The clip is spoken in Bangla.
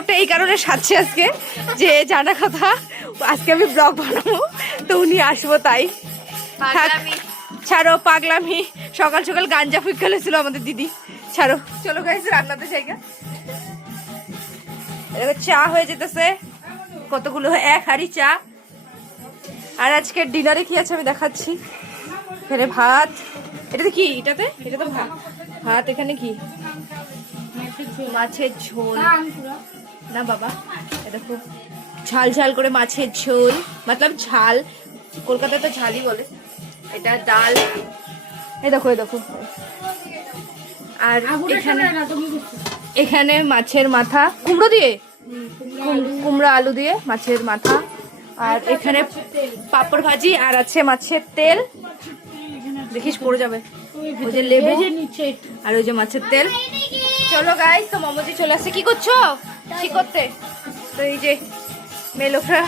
লোকটা এই কারণে সাজছে আজকে যে জানা কথা আজকে আমি ব্লগ বানাবো, তো উনি আসবো তাই। থাক ছাড়ো পাগলামি, সকাল সকাল গাঞ্জা ফুক খেলেছিল আমাদের দিদি। ছাড়ো, চলো গাইস রান্নাতে জায়গা। চা হয়ে যেতেছে কতগুলো, এক হাঁড়ি চা। আর আজকে ডিনারে কি আছে আমি দেখাচ্ছি। এখানে ভাত, এটাতে কি, এটাতে এটা তো ভাত। ভাত এখানে কি মাছের ঝোল না বাবা, দেখো ঝাল ঝাল করে মাছের ঝোল, মতলব ঝাল, কলকাতায় তো ঝালই বলে। এটা ডাল, এই দেখো এই দেখো। আর এখানে এখানে মাছের মাথা কুমড়ো দিয়ে, কুমড়ো আলু দিয়ে মাছের মাথা। আর এখানে পাঁপড় ভাজি, আর আছে মাছের তেল, দেখিস পড়ে যাবে, ওই যে লেবু আর ওই যে মাছের তেল। চলো গাইস, তো মমজি চলে আসছে। কি করছো? ঠিক করতে তো এই যে মেয়ে লোকরা